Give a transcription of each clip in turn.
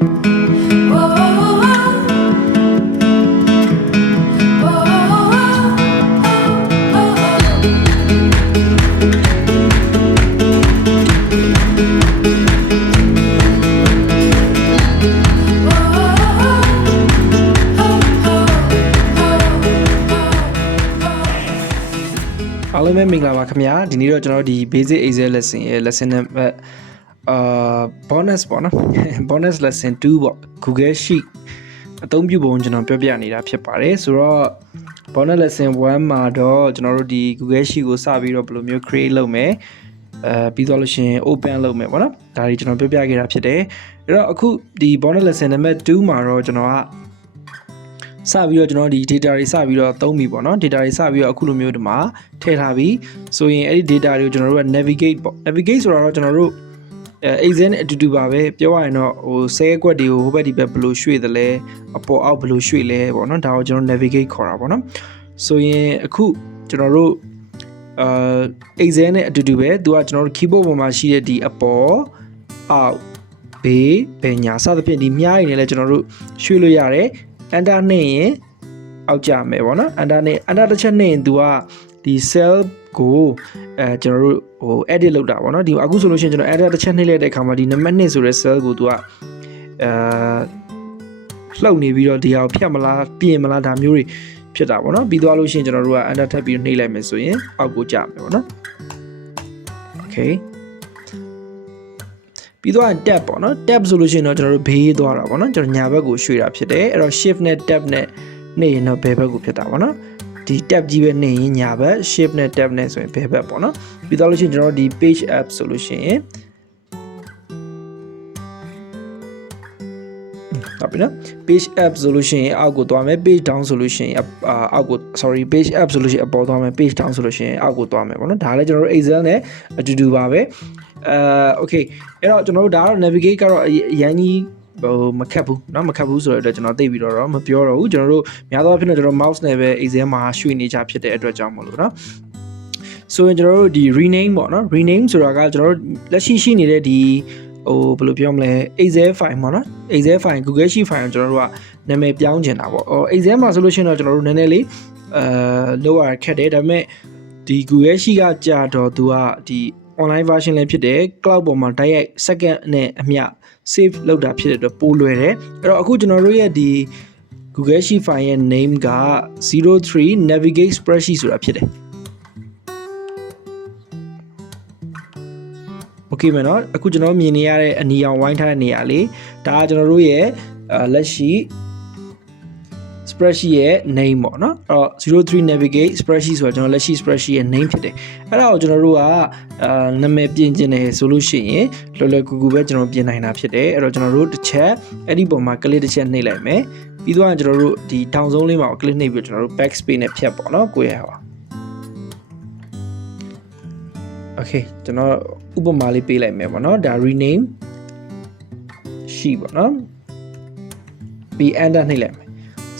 အားလုံးပဲမင်္ဂလာပါခင်ဗျာဒီနေ့တော့ကျွန်တော်ဒီ basic excel lesson ရဲ့ lesson number bonus ပေါ့နော် bonus lesson 2ပေါ့ Google Sheet အသုံးပြုပုံကျွန်တော်ပြောပြနေတာဖြစ်ပါတယ်ဆိုတော့ bonus lesson 1မှာတော့ကျွန်တော်တို့ဒီ Google Sheet ကိုစပြီးတော့ဘယ်လိုမျိုး create လုပ်မယ်ပြီးတော့လို့ရှိရင် open လုပ်မယ်ပေါ့နော်ဒါတွေကျွန်တော်ပြောပြခဲ့တာဖြစ်တယ်အဲ့တော့အခုဒီ bonus lesson number 2မှာတော့ကျွန်တော်ကစပြီးတော့ကျွန်တော်ဒီ data တွေစပြီးတော့သုံးပြီပေါ့နော် data တွေစပြီးတော့အခုလိုမျိုးဒီမှာထည့်ထားပြီဆိုရင်အဲ့ဒီ data တွေကိုကျွန်တော်တို့က navigate ပေါ့ navigate ဆိုတော့ကျွန်တော်တို့ excel နဲ့အတူတူပါပဲပြောရရင်တော့ဟိုဆဲကွက်တွေကိုဟိုဘက်ဒီဘက်ဘယ်လိုရွှေ့သလဲအပေါ်အောက်ဘယ်လိုရွှေ့လဲပေါ့နော်ဒါကိုကျွန်တော် navigate ခေါ်တာပေါ့နော်ဆိုရင်အခုကျွန်တော်တို့excel နဲ့အတူတူပဲသူကကျွန်တော်တို့ keyboard ပေါ်မှာရှိတဲ့ဒီအပေါ်အောက်ဘေးဘယ်ညာစသဖြင့်ဒီမြားရည်နဲ့လည်းကျွန်တော်တို့ရွှေ့လို့ရတယ်enter နဲ့ရင်အောက်ကျမယ်ပေါ့နော် enter တစ်ချက်နဲ့ရင်သူကဒီ cell ကိုကျွန်တော်တို့ဟို edit လုပ်တာပေါ့နော်ဒီအခုဆိုလို့ရှိရင်ကျွန်တော် enter တစ်ချက်နှိပ်လိုက်တဲ့အခါမှာဒီနံပါတ်2ဆိုတဲ့ cell ကိုသူကလှုပ်နေပြီးတော့ဒီဟာကိုဖြတ်မလားပြင်မလားဒါမျိုးတွေဖြစ်တာပေါ့နော်ပြီးသွားလို့ရှိရင်ကျွန်တော်တို့က enter ထပ်ပြီးနှိပ်လိုက်မယ်ဆိုရင်အောက်ကိုကျမယ်ပေါ့နော် okayပြီးတော့ tab ပေါ့နော် tab ဆိုလို့ရှိရင်တော့ကျွန်တော်တို့ဘေးသွားတာပေါ့နော်ကျွန်တော်ညာဘက်ကိုရွှေ့တာဖြစ်တယ်အဲ့တော့ shift နဲ့ tab နဲ့နေရင်တော့ဘယ်ဘက်ကိုဖြစ်တာပေါ့နော်ဒီ tab ကြီးပဲနေရင်ညာဘက် shift နဲ့ tab နဲ့ဆိုရင်ဘယ်ဘက်ပေါ့နော်ပြီးတော့လို့ရှိရင်ကျွန်တော်တို့ဒီ page app ဆိုလို့ရှိရင်ဟုတ်ပြီနော် page app ဆိုလို့ရှိရင်အောက်ကိုသွားမယ် page down ဆိုလို့ရှိရင်အောက်ကို sorry page app ဆိုလို့ရှိရင်အပေါ်သွားမယ် page down ဆိုလို့ရှိရင်အောက်ကိုသွားမယ်ပေါ့နော်ဒါလည်းကျွန်တော်တို့ excel နဲ့အတူတူပါပဲokay အဲ့တော့ကျွန်တော်တို့ဒါတော့ navigate ကတော့အရင်ကြီးဟိုမခက်ဘူးเนาะမခက်ဘူးဆိုတော့ကျွန်တော်သိပြီးတော့မပြောတော့ဘူးကျွန်တော်တို့များသောအားဖြင့်ကျွန်တော် mouse နဲ့ပဲ excel မှာရွှေ့နေကြဖြစ်တဲ့အတွက်ကြောင့်မလို့เนาะဆိုရင်ကျွန်တော်တို့ဒီ rename ပေါ့เนาะ rename ဆိုတာကကျွန်တော်တို့လက်ရှိနေတဲ့ဒီဟိုဘယ်လိုပြောမလဲ excel file ပေါ့เนาะ excel file Google Sheet file ကိုကျွန်တော်တို့ကနာမည်ပြောင်းချင်တာပေါ့excel မှာဆိုလို့ရှိရင်တော့ကျွန်တော်တို့နည်းနည်းလေးလောက်ရခက်တယ်ဒါပေမဲ့ဒီ Google Sheet ကကြာတော့သူကဒီ online version လည်းဖြစ်တယ် cloud ပေါ်မှာတိုက်ရိုက် second နဲ့အမျှ save လုပ်တာဖြစ်တဲ့အတွက်ပိုလွယ်တယ်အဲ့တော့အခုကျွန်တော်တို့ရဲ့ဒီ Google Sheet file ရဲ့ name က03 navigate spreadsheet ဆိုတာဖြစ်တယ် okay မယ်နော်အခုကျွန်တော်မြင်နေရတဲ့အနီရောင်ဝိုင်းထားတဲ့နေရာလေးဒါကကျွန်တော်တို့ရဲ့လက်ရှိ spreadsheet ရဲ့ name ပေါ့နော်အဲ့တော့03 navigate spreadsheet ဆိုတာကျွန်တော်လက်ရှိ spreadsheet ရဲ့ name ဖြစ်တယ်အဲ့ဒါကိုကျွန်တော်တို့ကနာမည်ပြင်ကျင်တယ်ဆိုလို့ရှိရင်လွယ်လွယ်ကူကူပဲကျွန်တော်ပြင်နိုင်တာဖြစ်တယ်အဲ့တော့ကျွန်တော်တို့တစ်ချက်အဲ့ဒီပုံမှာ click တစ်ချက်နှိပ်လိုက်မယ်ပြီးတော့ကျွန်တော်တို့ဒီ down ဆုံးလေးမှာ click နှိပ်ပြီးကျွန်တော်တို့ backspace နဲ့ဖြတ်ပေါ့နော်ကိုယ့်ရဲ့ဟာ okay ကျွန်တော်ဥပမာလေးပေးလိုက်မယ်ပေါ့နော်ဒါ rename sheet ပေါ့နော်ပြီး enter နှိပ်လိုက်မယ်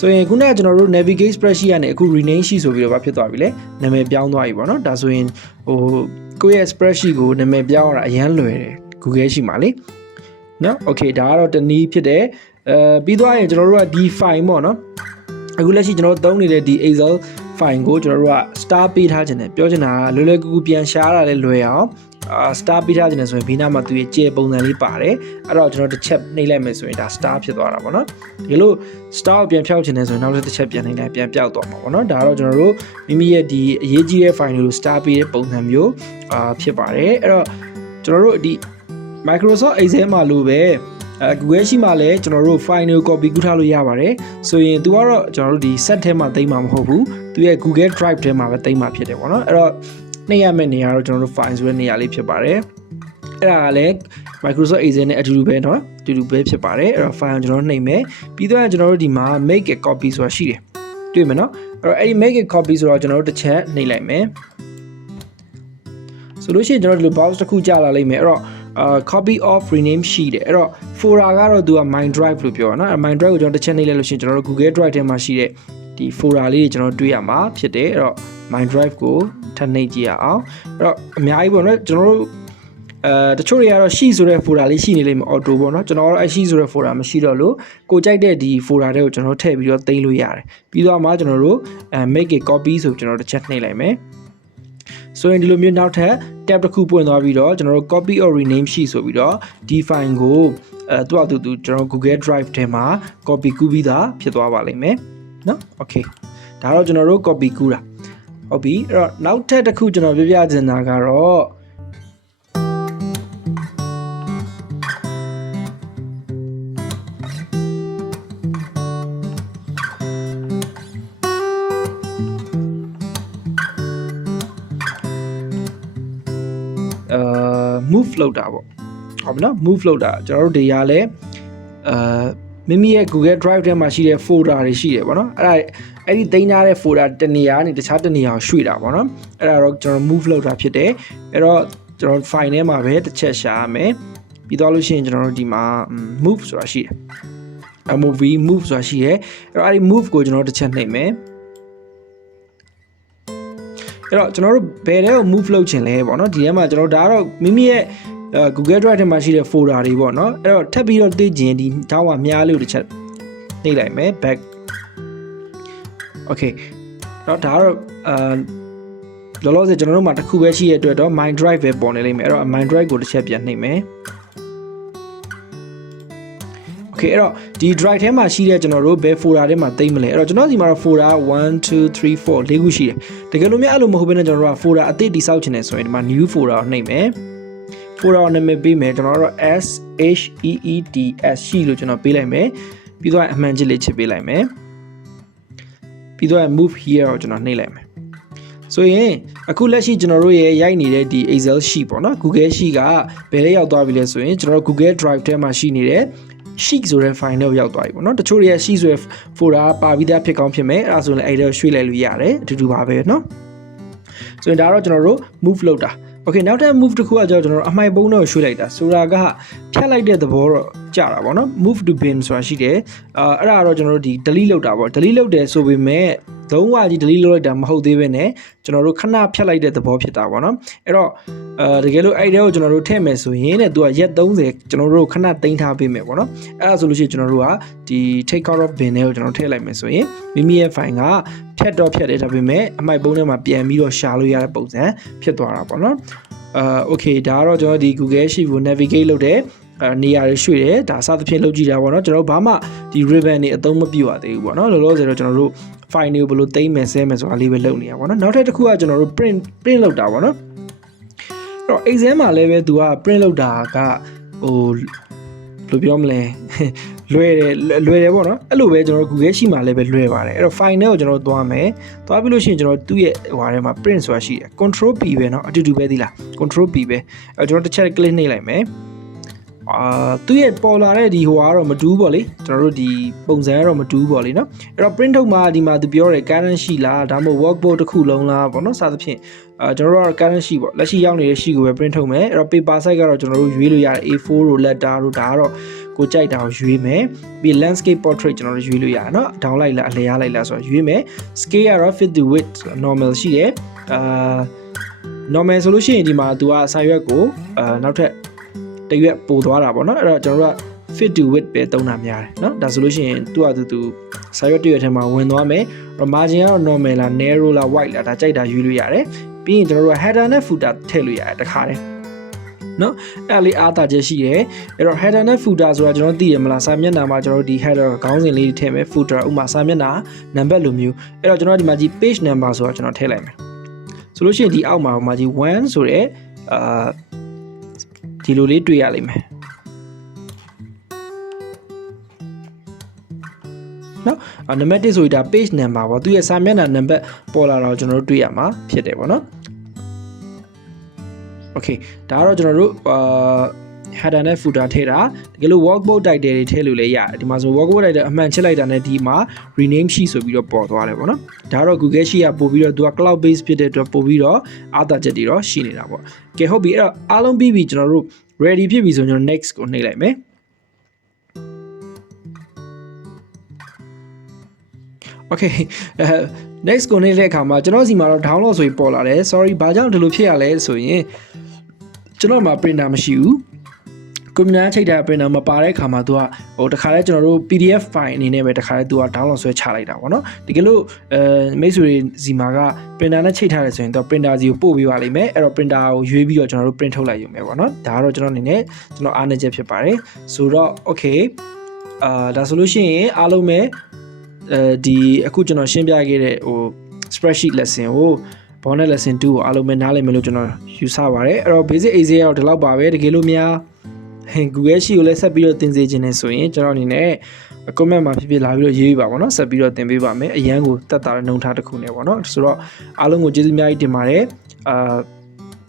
ဆိုရင်ခုနကကျွန်တော်တို့ navigate spreadsheet ကနေအခု rename sheet ဆိုပြီးတော့ဖြစ်သွားပြီလေနာမည်ပြောင်းသွားပြီပေါ့နော်ဒါဆိုရင်ဟိုကိုယ့်ရဲ့ spreadsheet ကိုနာမည်ပြောင်းရတာအရန်လွယ်တယ် Google Sheet မှာလေနော် okay ဒါကတော့တနည်းဖြစ်တယ်ပြီးသွားရင်ကျွန်တော်တို့ကဒီ file ပေါ့နော်အခုလက်ရှိကျွန်တော်သုံးနေတဲ့ဒီ Excel file ကိုကျွန်တော်တို့က star ပေးထားခြင်းနဲ့ပြောချင်တာကလွယ်လွယ်ကူကူပြန်ရှားတာလည်းလွယ်အောင်star ပေးထားခြင်းနဲ့ဆိုရင်ဘေးနားမှာသူရဲ့ကျဲပုံစံလေးပါတယ်အဲ့တော့ကျွန်တော်တစ်ချက်နှိပ်လိုက်မယ်ဆိုရင်ဒါ star ဖြစ်သွားတာပေါ့နော်ဒီလို star ကိုပြန်ဖြောက်ခြင်းနဲ့ဆိုရင်နောက်တစ်ချက်ပြန်နှိပ်လိုက်ပြန်ပြောက်သွားမှာပေါ့နော်ဒါကတော့ကျွန်တော်တို့မိမိရဲ့ဒီအရေးကြီးတဲ့ file တွေကို star ပေးတဲ့ပုံစံမျိုးဖြစ်ပါတယ်အဲ့တော့ကျွန်တော်တို့ဒီ Microsoft Excel မှာလို့ပဲGoogle Sheet မှာလည်းကျွန်တော်တို့ file တွေကို copy ကူးထားလို့ရပါတယ်ဆိုရင်သူကတော့ကျွန်တော်တို့ဒီ set ထဲမှာသိမ်းမှာမဟုတ်ဘူးသူရဲ့ Google Drive ထဲမှာပဲသိမ်းမှာဖြစ်တယ်ပေါ့နော်အဲ့တော့နှိပ်ရမယ့်နေရာတော့ကျွန်တော်တို့ file ဆိုတဲ့နေရာလေးဖြစ်ပါတယ်အဲ့ဒါကလည်း Microsoft Excel နဲ့အတူတူပဲเนาะအတူတူပဲဖြစ်ပါတယ်အဲ့တော့ file ကိုကျွန်တော်တို့နှိပ်မယ်ပြီးတော့ကျွန်တော်တို့ဒီမှာ make a copy ဆိုတာရှိတယ်တွေ့မယ်เนาะအဲ့တော့အဲ့ဒီ make a copy ဆိုတော့ကျွန်တော်တို့တစ်ချက်နှိပ်လိုက်မယ်ဆိုလို့ရှိရင်ကျွန်တော်တို့ဒီလို box တစ်ခုကြာလာလိမ့်မယ်အဲ့တော့copy of rename sheet တဲ့အဲ့တော့ folder ကတော့သူက my drive လို့ပြောတာနော် my drive ကိုကျွန်တော်တစ်ချက်နှိပ်လိုက်လို့ရှိရင်ကျွန်တော်တို့ Google Drive ထဲမှာရှိတဲ့ဒီ folder လေးတွေကျွန်တော်တွေ့ရမှာဖြစ်တယ်အဲ့တော့ my drive ကိုထပ်နှိပ်ကြည့်ရအောင်အဲ့တော့အများကြီးပေါ့နော်ကျွန်တော်တို့ တချို့တွေကတော့ရှိဆိုတဲ့ folder လေးရှိနေလိမ့်မယ် auto ပေါ့နော်ကျွန်တော်ကတော့ရှိဆိုတဲ့ folder မရှိတော့လို့ကိုကြိုက်တဲ့ဒီ folder တွေကိုကျွန်တော်ထည့်ပြီးတော့သိမ်းလို့ရတယ်ပြီးတော့မှကျွန်တော်တို့make a copy ဆိုကျွန်တော်တစ်ချက်နှိပ်လိုက်မယ်ဆိုရင်ဒီလိုမျိုးနောက်ထပ် tab တစ်ခုပွင့်သွားပြီးတော့ကျွန်တော်တို့ copy or rename ရှိဆိုပြီးတော့ဒီ file ကိုသူကျွန်တော် Google Drive ထဲမှာ copy ကူးပြီးသားဖြစ်သွားပါလိမ့်မယ်နော် okay ဒါတော့ကျွန်တော်တို့ copy ကူးတာဟုတ်ပြီအဲ့တော့နောက်ထပ်တစ်ခုကျွန်တော်ပြပြချင်တာကတော့move လုပ်တာပေါ့ဟုတ်ပြီနော် move လုပ်တာကျွန်တော်တို့တွေကလည်းမိမိရဲ့ Google Drive ထဲမှာရှိတဲ့ folder တွေရှိတယ်ပေါ့နော်အဲ့ဒီသိမ်းထားတဲ့ folder တစ်နေရာကနေတခြားတစ်နေရာကိုရွှေ့တာပေါ့နော်အဲ့ဒါတော့ကျွန်တော် move လုပ်တာဖြစ်တယ်အဲ့တော့ကျွန်တော် file ထဲမှာပဲတစ်ချက်ရှာရမယ်ပြီးတော့လို့ရှိရင်ကျွန်တော်တို့ဒီမှာ move ဆိုတာရှိတယ်move ဆိုတာရှိတယ်အဲ့တော့အဲ့ဒီ move ကိုကျွန်တော်တစ်ချက်နှိပ်မယ်အဲ့တော့ကျွန်တော်တို့ဘယ်တဲ့ကို move လုပ်ချင်လဲပေါ့နော်ဒီထဲမှာကျွန်တော်ဒါကတော့မိမိရဲ့Google Drive ထဲမှာရှိတဲ့ folder တွေပေါ့နော်အဲ့တော့ထပ်ပြီးတော့တွေ့ကျင်ဒီတောင်းကမြားလေးကိုတစ်ချက်နှိပ်လိုက်မယ် back okay တော့ဒါကတော့လောလောဆယ်ကျွန်တော်တို့မှာတစ်ခုပဲရှိရတဲ့အတွက်တော့ my drive ပဲပေါ်နေလိမ့်မယ်အဲ့တော့ my drive ကိုတစ်ချက်ပြန်နှိပ်မယ်okay အဲ့တော့ဒီ drive ထဲမှာရှိတဲ့ကျွန်တော်တို့ဘယ် folder ထဲမှာသိမ်းမလဲအဲ့တော့ကျွန်တော်ဒီမှာတော့ folder 1 2 3 4 ၄ခုရှိတယ်တကယ်လို့များအဲ့လိုမဟုတ်ဘဲနဲ့ကျွန်တော်တို့က folder အသစ်တိစောက်ချင်တယ်ဆိုရင်ဒီမှာ new folder ကိုနှိပ်မယ် folder နာမည်ပေးမယ်ကျွန်တော်တို့ SHEEDS ရှိလို့ကျွန်တော်ပေးလိုက်မယ်ပြီးတော့အမှန်ချစ်လေးချစ်ပေးလိုက်မယ်ပြီးတော့ move here ကိုကျွန်တော်နှိပ်လိုက်မယ်ဆိုရင်အခုလက်ရှိကျွန်တော်တို့ရဲ့ရိုက်နေတဲ့ဒီ Excel sheet ပေါ့နော် Google sheet ကဘယ်လေးရောက်သွားပြီလဲဆိုရင်ကျွန်တော်တို့ Google Drive ထဲမှာရှိနေတဲ့ sheet ဆိုတဲ့ file ကိုရောက်သွားပြီပေါ့နော်တချို့တွေရဲ့ sheet ဆိုတဲ့ folder ပါပြီးသားဖြစ်ကောင်းဖြစ်မယ်အဲ့ဒါဆိုရင်အဲ့ဒါရွှေ့လိုက်လို့ရတယ်အတူတူပါပဲเนาะဆိုရင်ဒါတော့ကျွန်တော်တို့ move လုပ်တာ okay နောက်ထပ် move တစ်ခုကကျွန်တော်တို့အမှိုက်ပုံးတော့ရွှေ့လိုက်တာဆိုတာကဖြတ်လိုက်တဲ့သဘောတော့ကြာတာပေါ့နော် move to bin ဆိုတာရှိတယ်အဲ့ဒါတော့ကျွန်တော်တို့ဒီ delete လုပ်တာပေါ့ delete လုပ်တယ်ဆိုပေမဲ့လုံးဝကြီး delete လုပ်လိုက်တာမဟုတ်သေးဘဲနဲ့ကျွန်တော်တို့ခဏဖြတ်လိုက်တဲ့သဘောဖြစ်တာပေါ့နော်အဲ့တော့တကယ်လို့အဲ့တဲကိုကျွန်တော်တို့ထည့်မယ်ဆိုရင်တဲ့သူကရက်30ကျွန်တော်တို့ခဏသိမ်းထားပေးမယ်ပေါ့နော်အဲ့ဒါဆိုလို့ရှိရင်ကျွန်တော်တို့ကဒီ take out of bin တွေကိုကျွန်တော်ထည့်လိုက်မယ်ဆိုရင်မိမိရဲ့ file ကဖြတ်တော့ဖြတ်တယ်ဒါပေမဲ့အမှိုက်ပုံးထဲမှာပြန်ပြီးတော့ရှာလို့ရတဲ့ပုံစံဖြစ်သွားတာပေါ့နော်okay ဒါကတော့ကျွန်တော်ဒီ Google Sheet ကို navigate လုပ်တဲ့နေရာတွေရွှေ့တယ်ဒါအစသဖြင့်လုပ်ကြည့်တာပေါ့နော်ကျွန်တော်ဘာမှဒီ ribbon တွေအသုံးမပြုရသေးဘူးပေါ့နော်လောလောဆယ်တော့ကျွန်တော်တို့ file တွေကိုဘယ်လိုသိမ်းမယ်ဆဲမယ်ဆိုတာလေးပဲလုပ်နေရပါတော့နောက်ထပ်တစ်ခုကကျွန်တော်တို့ print လုပ်တာပေါ့နော်အဲ့တော့ exam မှာလည်းပဲသူက print လုပ်တာကဟိုဘယ်လိုပြောမလဲလွယ်တယ်ပေါ့နော်အဲ့လိုပဲကျွန်တော်တို့ Google Sheet မှာလည်းပဲလွယ်ပါတယ်အဲ့တော့ file နဲ့ကိုကျွန်တော်တို့သွားမယ်သွားပြီးလို့ရှိရင်ကျွန်တော်သူ့ရဲ့ဟိုဟာထဲမှာ print ဆိုတာရှိတယ် control P ပဲเนาะအတူတူပဲသီလား control P ပဲအဲ့တော့ကျွန်တော်တစ်ချက် click နှိပ်လိုက်မယ်သူ့ရဲ့ပေါ်လာတဲ့ဒီဟိုကတော့မတူဘူးပေါ့လေကျွန်တော်တို့ဒီပုံစံကတော့မတူဘူးပေါ့လေเนาะအဲ့တော့ print ထုတ်မှာဒီမှာသူပြောတယ် current ရှိလားဒါမှမဟုတ် workbook တစ်ခုလုံးလားပေါ့เนาะစသဖြင့်ကျွန်တော်တို့က current ရှိပေါ့လက်ရှိရောက်နေတဲ့ sheet ကိုပဲ print ထုတ်မယ်အဲ့တော့ paper size ကတော့ကျွန်တော်တို့ရွေးလို့ရတယ် A4 တို့ letter တို့ဒါကတော့ကိုကြိုက်တာကိုရွေးမယ်ပြီး landscape portrait ကျွန်တော်တို့ရွေးလို့ရတယ်เนาะ down လိုက်လားအလျားလိုက်လားဆိုတော့ရွေးမယ် scale ကတော့ fit the width normal ရှိတယ်normal ဆိုလို့ရှိရင်ဒီမှာသူကစာရွက်ကိုနောက်ထပ်တရွက်ပို့သွားတာပေါ့เนาะအဲ့တော့ကျွန်တော်တို့က fit to width ပဲသုံးတာများတယ်เนาะဒါဆိုလို့ရှိရင်သူကသူစာရွက်တရွက်ထဲမှာဝင်သွားမယ် margin ကတော့ normal လား narrow လား wide လားဒါကြိုက်တာရွေးလို့ရတယ်ပြီးရင်ကျွန်တော်တို့က header နဲ့ footer ထည့်လို့ရတယ်တခါတည်းเนาะအဲ့လေးအားသာချက်ရှိတယ်အဲ့တော့ header နဲ့ footer ဆိုတာကျွန်တော်သိရမလားစာမျက်နှာမှာကျွန်တော်တို့ဒီ header ခေါင်းစဉ်လေးတွေထည့်မယ် footer ဥပမာစာမျက်နှာနံပါတ်လိုမျိုးအဲ့တော့ကျွန်တော်ဒီမှာကြည့် page number ဆိုတာကျွန်တော်ထည့်လိုက်မယ်ဆိုလို့ရှိရင်ဒီအောက်မှာကြည့်1ဆိုတဲ့ဒီလိုလေးတွေ့ရလိမ့်မယ်နော်နံပါတ်1ဆိုရင်ဒါ page number ပေါ့သူရဲ့စာမျက်နှာနံပါတ်ပေါ်လာတော့ကျွန်တော်တို့တွေ့ရမှာဖြစ်တယ်ပေါ့နော် okay ဒါကတော့ကျွန်တော်တို့header နဲ့ footer ထည့်တာတကယ်လို့ workbook title တွေထည့်လို့လည်းရတယ်ဒီမှာဆို workbook title အမှန်ချစ်လိုက်တာနဲ့ဒီမှာ rename sheet ဆိုပြီးတော့ပေါ်သွားတယ်ပေါ့နော်ဒါတော့ Google Sheet ကပို့ပြီးတော့သူက cloud base ဖြစ်တဲ့အတွက်ပို့ပြီးတော့အားသာချက်တွေတော့ရှိနေတာပေါ့ကဲဟုတ်ပြီအဲ့တော့အားလုံးပြီးပြီကျွန်တော်တို့ ready ဖြစ်ပြီဆိုကျွန်တော် next ကိုနှိပ်လိုက်မယ် okay next ကိုနှိပ်တဲ့အခါမှာကျွန်တော်စီမှာတော့ download ဆိုပြီးပေါ်လာတယ် sorry ဘာကြောင့်ဒီလိုဖြစ်ရလဲဆိုရင် ကျွန်တော်မှာ printer မရှိဘူးကွန်ပျူတာချိတ်ထား printer မပါတဲ့အခါမှာသူကဟိုတခါလဲကျွန်တော်တို့ PDF file အနေနဲ့ပဲတခါလဲသူက download ဆွဲချလိုက်တာပေါ့နော်တကယ်လို့မိတ်ဆွေစီမှာက printer နဲ့ချိတ်ထားတယ်ဆိုရင်တော့ printer စီကိုပို့ပေးပါလိမ့်မယ်အဲ့တော့ printer ကိုရွေးပြီးတော့ကျွန်တော်တို့ print ထုတ်လိုက်ရုံပဲပေါ့နော်ဒါကတော့ကျွန်တော်အနေနဲ့ကျွန်တော်အားနည်းချက်ဖြစ်ပါတယ်ဆိုတော့ okay ဒါဆိုလို့ရှိရင်အားလုံးပဲဒီအခုကျွန်တော်ရှင်းပြခဲ့တဲ့ဟို spreadsheet lesson ကို bonnet lesson 2ကိုအားလုံးပဲနားလည်မယ်လို့ကျွန်တော်ယူဆပါတယ်အဲ့တော့ basic AZ ကတော့ဒီလောက်ပါပဲတကယ်လို့များGoogle Sheet ကိုလည်းဆက်ပြီးတော့သင်စေခြင်းနဲ့ဆိုရင်ကျွန်တော်အနေနဲ့ comment မှာဖြစ်ဖြစ်လာပြီးတော့ရေးပြပါပေါ့နော်ဆက်ပြီးတော့သင်ပေးပါမယ်အရန်ကိုတက်တာတဲ့နှုံထားတစ်ခုနဲ့ပေါ့နော်ဆိုတော့အားလုံးကိုကျေးဇူးအများကြီးတင်ပါတယ်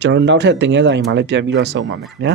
ကျွန်တော်နောက်ထပ်သင်ခန်းစာတွေမှာလည်းပြန်ပြီးတော့ဆုံပါမယ်ခင်ဗျာ